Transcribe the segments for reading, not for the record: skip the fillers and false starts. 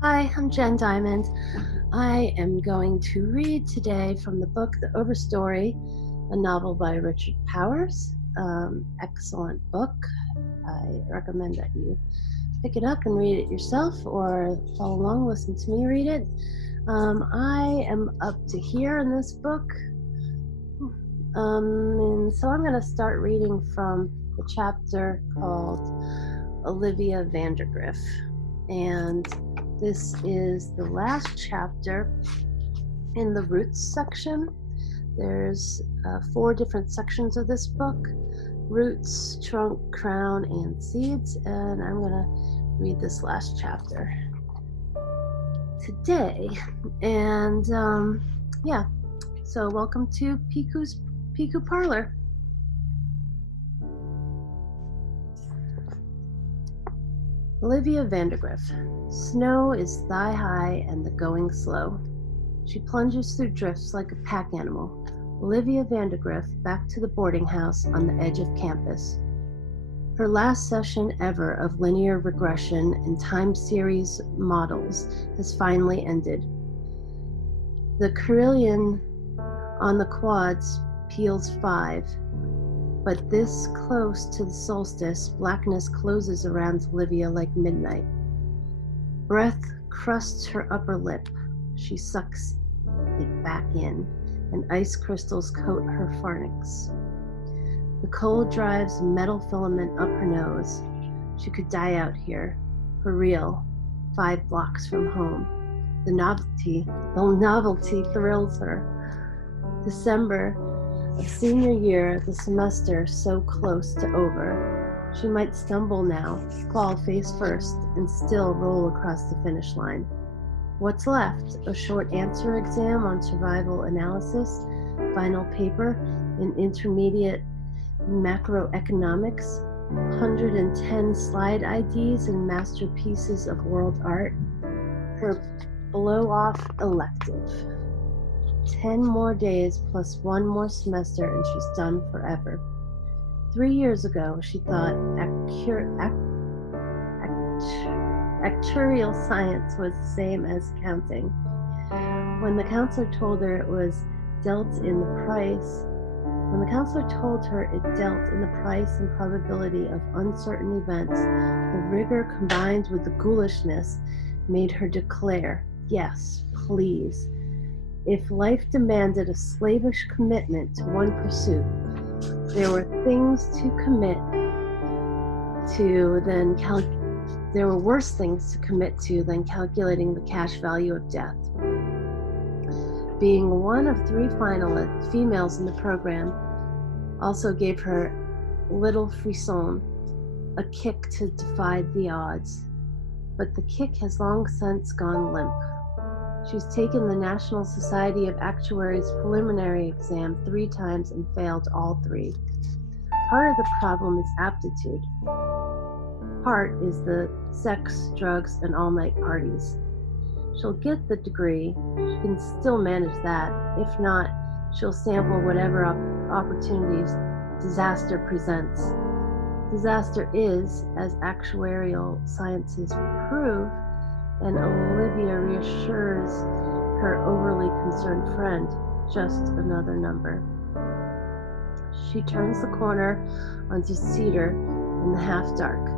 Hi, I'm Jen Diamond. I am going to read today from the book The Overstory, a novel by Richard Powers. Excellent book. I recommend that you pick it up and read it yourself or follow along, listen to me read it. I am up to here in this book. And so I'm going to start reading from the chapter called Olivia Vandergriff. And this is the last chapter in the roots section. There's 4 different sections of this book: roots, trunk, crown, and seeds. And I'm going to read this last chapter today. And so welcome to Pikku Parlor. Olivia Vandergriff. Snow is thigh high and the going slow. She plunges through drifts like a pack animal. Olivia Vandergriff back to the boarding house on the edge of campus. Her last session ever of linear regression and time series models has finally ended. The carillon on the quads peals 5. But this close to the solstice, blackness closes around Olivia like midnight. Breath crusts her upper lip. She sucks it back in, and ice crystals coat her pharynx. The cold drives metal filament up her nose. She could die out here, for real, 5 blocks from home. The novelty thrills her. December of senior year, the semester so close to over. She might stumble now, fall face first, and still roll across the finish line. What's left? A short answer exam on survival analysis, final paper in intermediate macroeconomics, 110 slide IDs and masterpieces of world art, her blow-off elective. 10 more days plus 1 more semester and she's done forever. 3 years ago, she thought actuarial science was the same as counting. When the counselor told her it dealt in the price and probability of uncertain events, the rigor combined with the ghoulishness made her declare, yes, please. If life demanded a slavish commitment to one pursuit, there were things to commit to than there were worse things to commit to than calculating the cash value of death. Being one of 3 females in the program also gave her little frisson, a kick to defy the odds. But the kick has long since gone limp. She's taken the National Society of Actuaries preliminary exam 3 times and failed all 3. Part of the problem is aptitude. Part is the sex, drugs, and all-night parties. She'll get the degree. She can still manage that. If not, she'll sample whatever opportunities disaster presents. Disaster is, as actuarial sciences prove, and Olivia reassures her overly concerned friend, just another number. She turns the corner onto Cedar in the half-dark.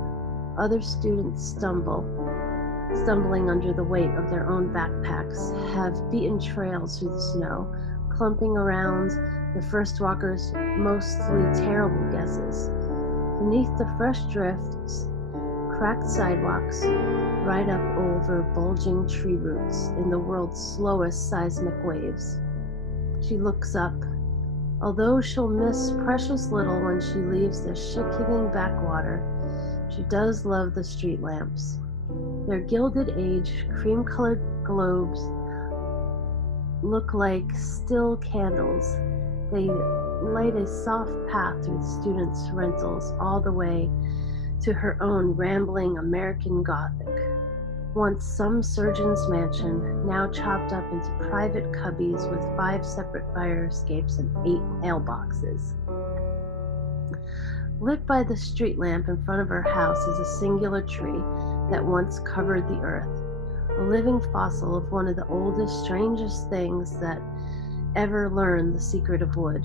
Other students stumbling under the weight of their own backpacks, have beaten trails through the snow, clumping around the first walkers' mostly terrible guesses. Beneath the fresh drifts, cracked sidewalks, right up over bulging tree roots in the world's slowest seismic waves. She looks up. Although she'll miss precious little when she leaves the shit-kicking backwater, she does love the street lamps. Their gilded age, cream-colored globes look like still candles. They light a soft path through the students' rentals all the way to her own rambling American Gothic. Once some surgeon's mansion, now chopped up into private cubbies with 5 separate fire escapes and 8 mailboxes. Lit by the street lamp in front of her house is a singular tree that once covered the earth. a living fossil of one of the oldest, strangest things that ever learned the secret of wood.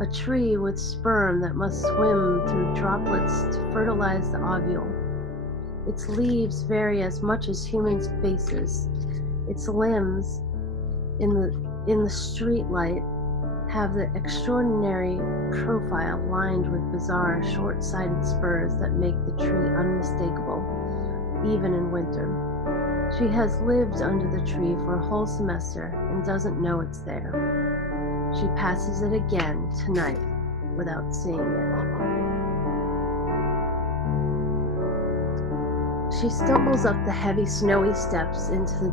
A tree with sperm that must swim through droplets to fertilize the ovule. Its leaves vary as much as humans' faces. Its limbs, in the street light, have the extraordinary profile lined with bizarre, short-sighted spurs that make the tree unmistakable, even in winter. She has lived under the tree for a whole semester and doesn't know it's there. She passes it again tonight without seeing it. She stumbles up the heavy, snowy steps into the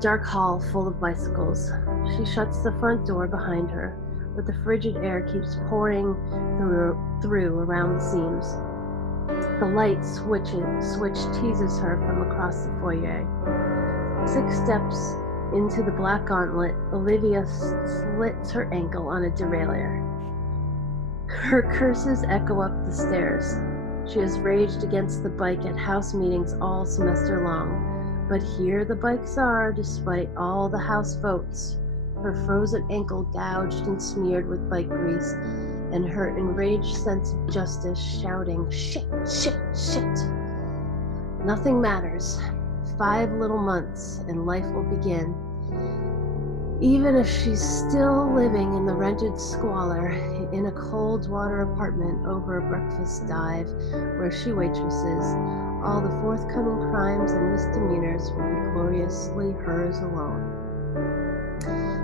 dark hall full of bicycles. She shuts the front door behind her, but the frigid air keeps pouring through around the seams. The light switch teases her from across the foyer. 6 steps into the black gauntlet, Olivia slits her ankle on a derailleur. Her curses echo up the stairs. She has raged against the bike at house meetings all semester long, but here the bikes are, despite all the house votes. Her frozen ankle gouged and smeared with bike grease, and her enraged sense of justice shouting, "Shit, shit, shit!" Nothing matters. 5 little months and life will begin. Even if she's still living in the rented squalor in a cold water apartment over a breakfast dive where she waitresses, all the forthcoming crimes and misdemeanors will be gloriously hers alone.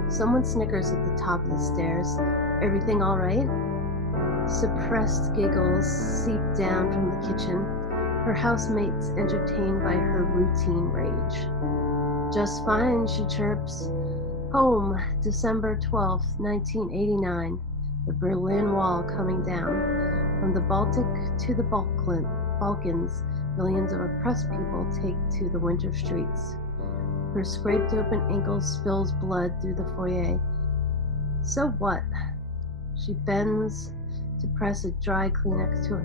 Someone snickers at the top of the stairs. Everything all right? Suppressed giggles seep down from the kitchen, her housemates entertained by her routine rage. "Just fine," she chirps. Home, December 12th, 1989. The Berlin Wall coming down. From the Baltic to the Balkans, millions of oppressed people take to the winter streets. Her scraped open ankle spills blood through the foyer. So what? She bends to press a dry Kleenex to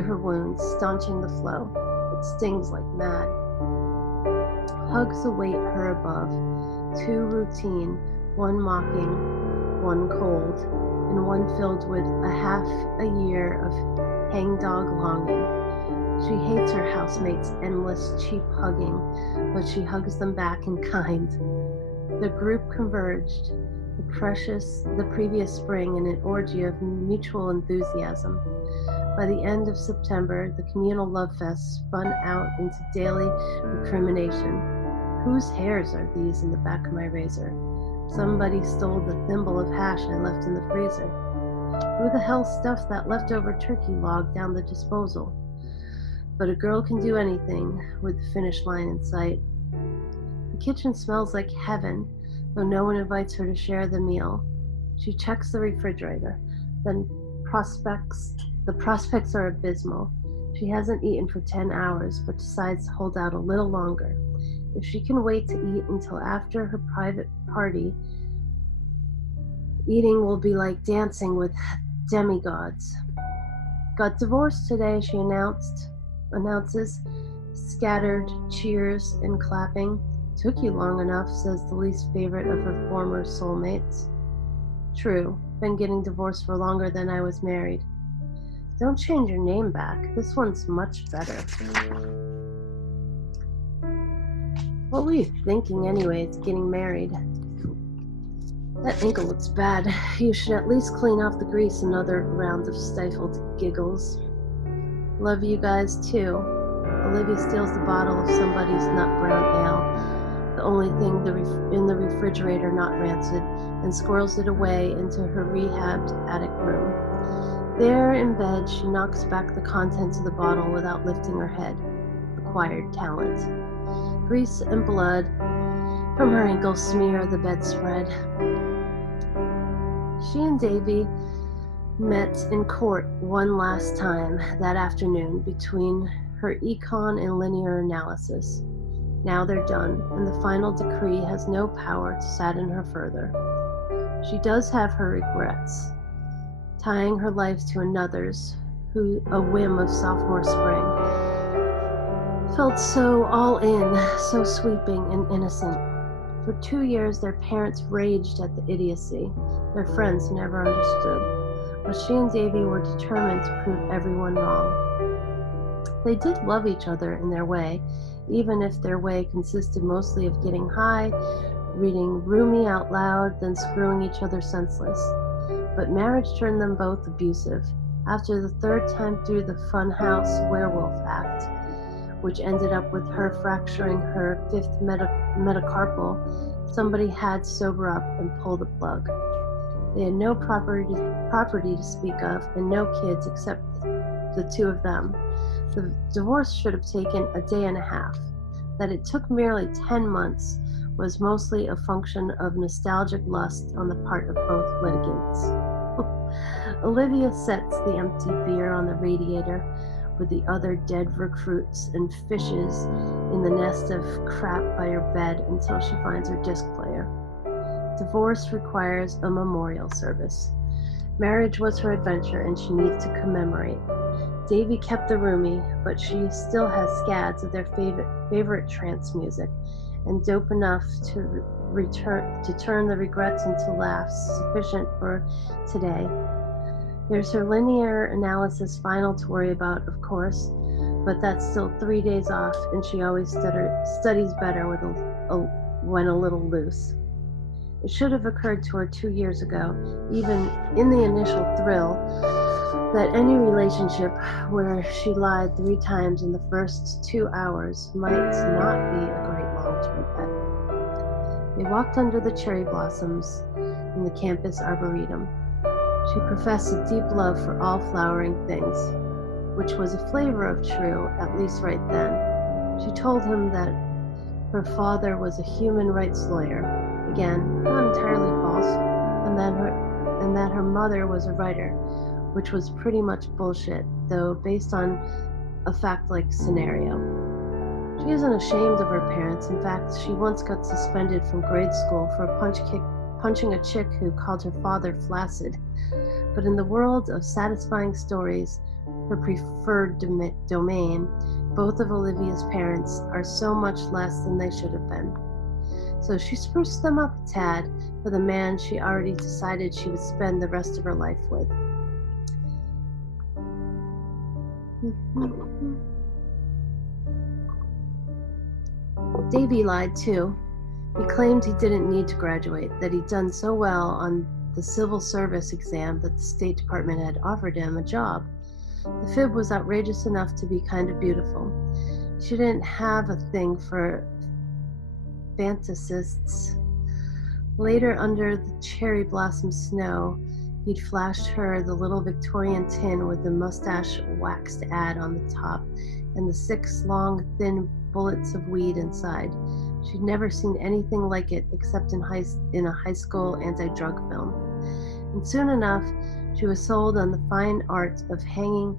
her wounds, staunching the flow. It stings like mad. Hugs await her above. 2 routine, 1 mocking, 1 cold, and 1 filled with half a year of hangdog longing. She hates her housemates' endless, cheap hugging, but she hugs them back in kind. The group converged, the previous spring, in an orgy of mutual enthusiasm. By the end of September, the communal love fest spun out into daily recrimination. Whose hairs are these in the back of my razor? Somebody stole the thimble of hash I left in the freezer. Who the hell stuffed that leftover turkey log down the disposal? But a girl can do anything with the finish line in sight. The kitchen smells like heaven, though no one invites her to share the meal. She checks the refrigerator, then the prospects are abysmal. She hasn't eaten for 10 hours, but decides to hold out a little longer. If she can wait to eat until after her private party, eating will be like dancing with demigods. "Got divorced today," she announces. Scattered cheers and clapping. "Took you long enough," says the least favorite of her former soulmates. "True, been getting divorced for longer than I was married." "Don't change your name back. This one's much better." "What were you thinking anyways, getting married?" "That ankle looks bad. You should at least clean off the grease." Another round of stifled giggles. "Love you guys too." Olivia steals the bottle of somebody's nut brown ale, the only thing in the refrigerator not rancid, and squirrels it away into her rehabbed attic room. There in bed, she knocks back the contents of the bottle without lifting her head. Acquired talent. Grease and blood from her ankle smear the bedspread. She and Davy met in court one last time that afternoon between her econ and linear analysis. Now they're done, and the final decree has no power to sadden her further. She does have her regrets, tying her life to another's, a whim of sophomore spring. felt so all in, so sweeping and innocent. For 2 years, their parents raged at the idiocy. Their friends never understood. But she and Davy were determined to prove everyone wrong. They did love each other in their way, even if their way consisted mostly of getting high, reading Rumi out loud, then screwing each other senseless. But marriage turned them both abusive. After the third time through the Funhouse Werewolf Act, which ended up with her fracturing her fifth metacarpal, somebody had to sober up and pull the plug. They had no property to speak of and no kids except the two of them. The divorce should have taken a day and a half. That it took merely 10 months was mostly a function of nostalgic lust on the part of both litigants. Olivia sets the empty beer on the radiator with the other dead recruits and fishes in the nest of crap by her bed until she finds her disc player. Divorce requires a memorial service. Marriage was her adventure and she needs to commemorate. Davy kept the roomie, but she still has scads of their favorite trance music and dope enough to turn the regrets into laughs sufficient for today. There's her linear analysis final to worry about, of course, but that's still 3 days off, and she always studies better when a little loose. It should have occurred to her 2 years ago, even in the initial thrill, that any relationship where she lied 3 times in the first 2 hours might not be a great long-term bet. They walked under the cherry blossoms in the campus arboretum. She professed a deep love for all flowering things, which was a flavor of true, at least right then. She told him that her father was a human rights lawyer, again, not entirely false, and that her mother was a writer, which was pretty much bullshit, though based on a fact-like scenario. She isn't ashamed of her parents. In fact, she once got suspended from grade school for punching a chick who called her father flaccid. But in the world of satisfying stories, her preferred domain, both of Olivia's parents are so much less than they should have been. So she spruced them up a tad for the man she already decided she would spend the rest of her life with. Davy lied too. He claimed he didn't need to graduate, that he'd done so well on the civil service exam that the State Department had offered him a job. The fib was outrageous enough to be kind of beautiful. She didn't have a thing for fantasists. Later, under the cherry blossom snow, he'd flashed her the little Victorian tin with the mustache waxed ad on the top and the 6 long, thin bullets of weed inside. She'd never seen anything like it except in a high school anti-drug film. And soon enough, she was sold on the fine art of hang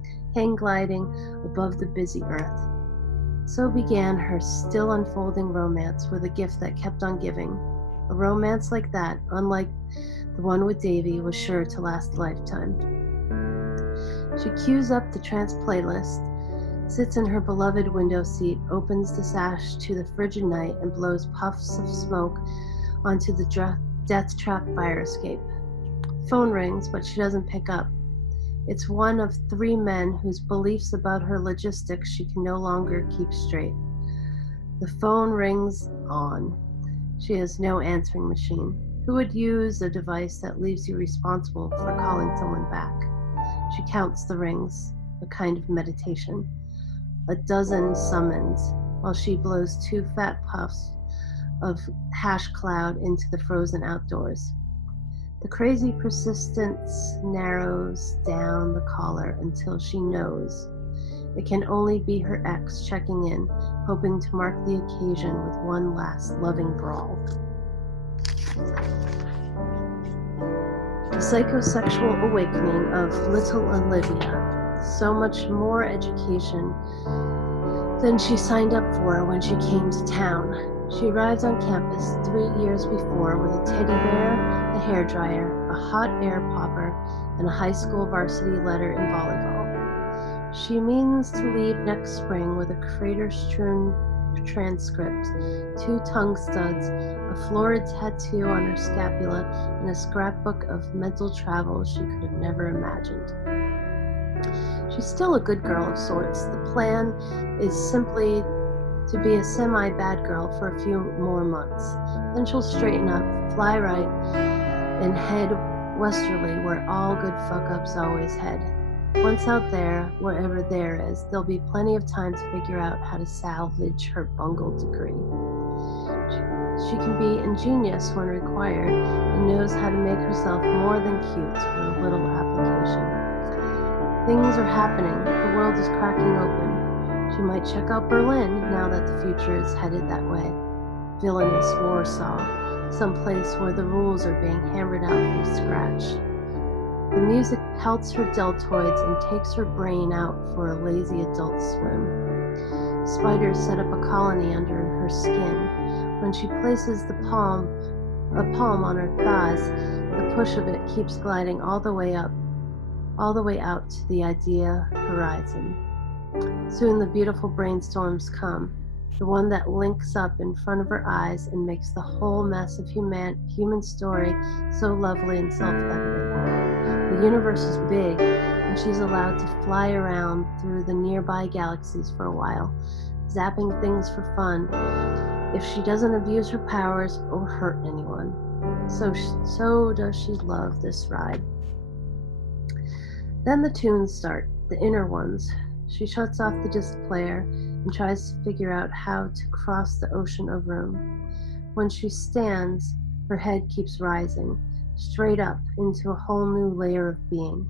gliding above the busy earth. So began her still unfolding romance with a gift that kept on giving. A romance like that, unlike the one with Davy, was sure to last a lifetime. She cues up the trance playlist, sits in her beloved window seat, opens the sash to the frigid night, and blows puffs of smoke onto the death trap fire escape. Phone rings, but she doesn't pick up. It's one of 3 men whose beliefs about her logistics she can no longer keep straight. The phone rings on. She has no answering machine. Who would use a device that leaves you responsible for calling someone back? She counts the rings, a kind of meditation. A dozen summons, while she blows 2 fat puffs of hash cloud into the frozen outdoors. The crazy persistence narrows down the caller until she knows. It can only be her ex checking in, hoping to mark the occasion with one last loving brawl. The psychosexual awakening of little Olivia. So much more education than she signed up for when she came to town. She arrived on campus 3 years before with a teddy bear, a hairdryer, a hot air popper, and a high school varsity letter in volleyball. She means to leave next spring with a crater-strewn transcript, 2 tongue studs, a florid tattoo on her scapula, and a scrapbook of mental travels she could have never imagined. She's still a good girl of sorts. The plan is simply to be a semi-bad girl for a few more months. Then she'll straighten up, fly right, and head westerly where all good fuck-ups always head. Once out there, wherever there is, there'll be plenty of time to figure out how to salvage her bungled degree. She can be ingenious when required and knows how to make herself more than cute with a little application. Things are happening. The world is cracking open. She might check out Berlin now that the future is headed that way. Villainous Warsaw, someplace where the rules are being hammered out from scratch. The music pelts her deltoids and takes her brain out for a lazy adult swim. Spiders set up a colony under her skin. When she places a palm on her thighs, the push of it keeps gliding all the way out to the idea horizon. Soon the beautiful brainstorms come, the one that links up in front of her eyes and makes the whole massive human story so lovely and self-evident. The universe is big, and she's allowed to fly around through the nearby galaxies for a while, zapping things for fun, if she doesn't abuse her powers or hurt anyone. So does she love this ride. Then the tunes start, the inner ones. She shuts off the disc player and tries to figure out how to cross the ocean of room. When she stands, her head keeps rising, straight up into a whole new layer of being.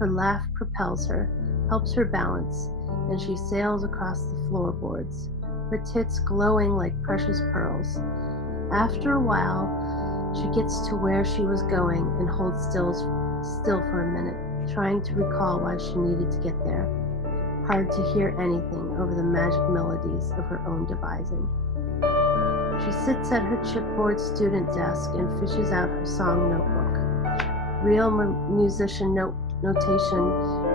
Her laugh propels her, helps her balance, and she sails across the floorboards, her tits glowing like precious pearls. After a while, she gets to where she was going and holds still for a minute, trying to recall why she needed to get there. Hard to hear anything over the magic melodies of her own devising. She sits at her chipboard student desk and fishes out her song notebook. Real musician notation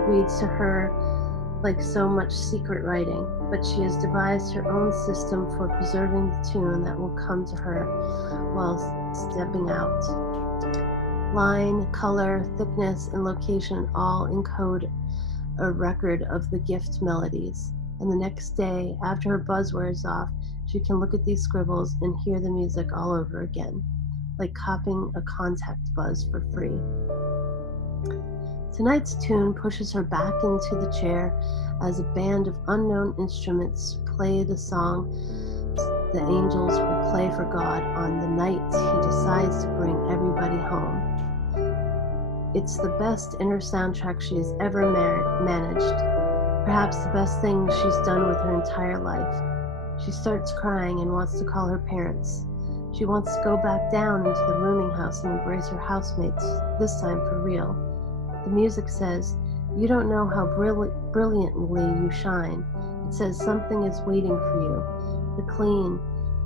reads to her like so much secret writing, but she has devised her own system for preserving the tune that will come to her while stepping out. Line, color, thickness, and location all encode a record of the gift melodies, and the next day, after her buzz wears off, she can look at these scribbles and hear the music all over again, like copying a contact buzz for free. Tonight's tune pushes her back into the chair as a band of unknown instruments play the song the angels will play for God on the night he decides to bring everybody home. It's the best inner soundtrack she has ever managed, perhaps the best thing she's done with her entire life. She starts crying and wants to call her parents. She wants to go back down into the rooming house and embrace her housemates, this time for real. The music says, "You don't know how brilliantly you shine." It says something is waiting for you, the clean,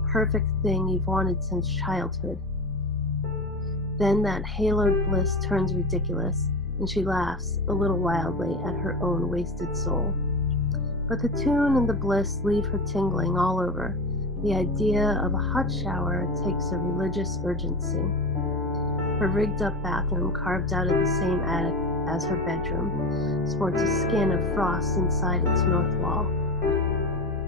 perfect thing you've wanted since childhood. Then that haloed bliss turns ridiculous, and she laughs, a little wildly, at her own wasted soul. But the tune and the bliss leave her tingling all over. The idea of a hot shower takes a religious urgency. Her rigged-up bathroom, carved out of the same attic as her bedroom, sports a skin of frost inside its north wall.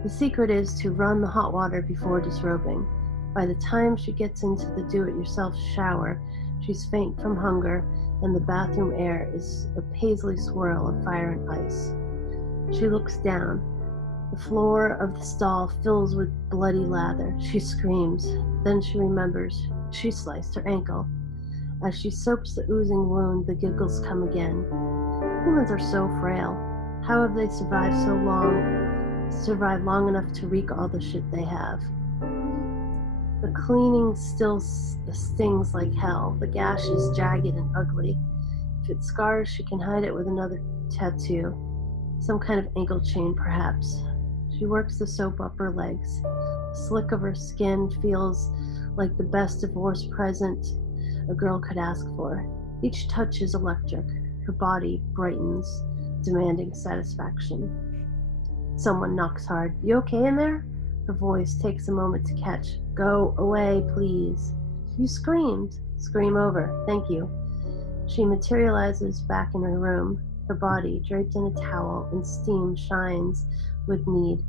The secret is to run the hot water before disrobing. By the time she gets into the do-it-yourself shower, she's faint from hunger, and the bathroom air is a paisley swirl of fire and ice. She looks down. The floor of the stall fills with bloody lather. She screams. Then she remembers. She sliced her ankle. As she soaps the oozing wound, the giggles come again. Humans are so frail. How have they survived long enough to wreak all the shit they have? The cleaning still stings like hell. The gash is jagged and ugly. If it scars, she can hide it with another tattoo. Some kind of ankle chain, perhaps. She works the soap up her legs. The slick of her skin feels like the best divorce present a girl could ask for. Each touch is electric. Her body brightens. demanding satisfaction. Someone knocks hard. You okay in there? Her voice takes a moment to catch. Go away, please. You screamed. Scream over. Thank you. She materializes back in her room. Her body, draped in a towel, and steam shines with need.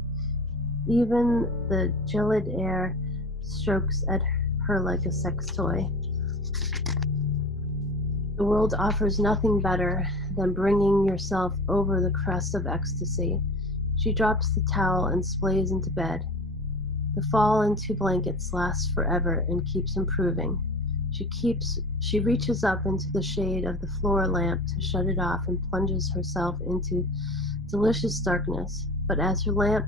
Even the gelid air strokes at her like a sex toy. The world offers nothing better than bringing yourself over the crest of ecstasy. She drops the towel and splays into bed. The fall into blankets lasts forever and keeps improving. She reaches up into the shade of the floor lamp to shut it off and plunges herself into delicious darkness. But as her lamp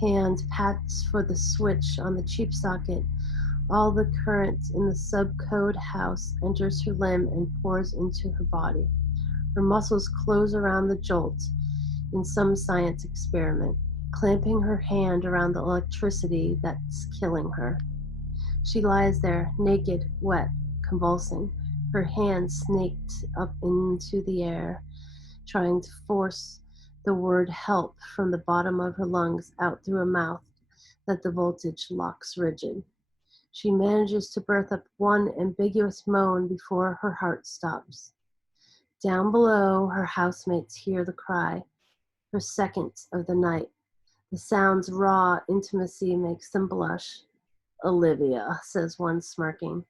hand pats for the switch on the cheap socket, all the current in the subcode house enters her limb and pours into her body. Her muscles close around the jolt in some science experiment, clamping her hand around the electricity that's killing her. She lies there, naked, wet, convulsing, her hand snaked up into the air, trying to force the word help from the bottom of her lungs out through a mouth that the voltage locks rigid. She manages to birth up one ambiguous moan before her heart stops. Down below, her housemates hear the cry, her second of the night. The sound's raw intimacy makes them blush. Olivia, says one, smirking.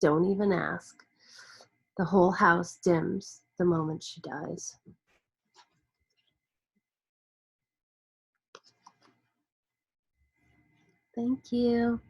Don't even ask. The whole house dims the moment she dies. Thank you.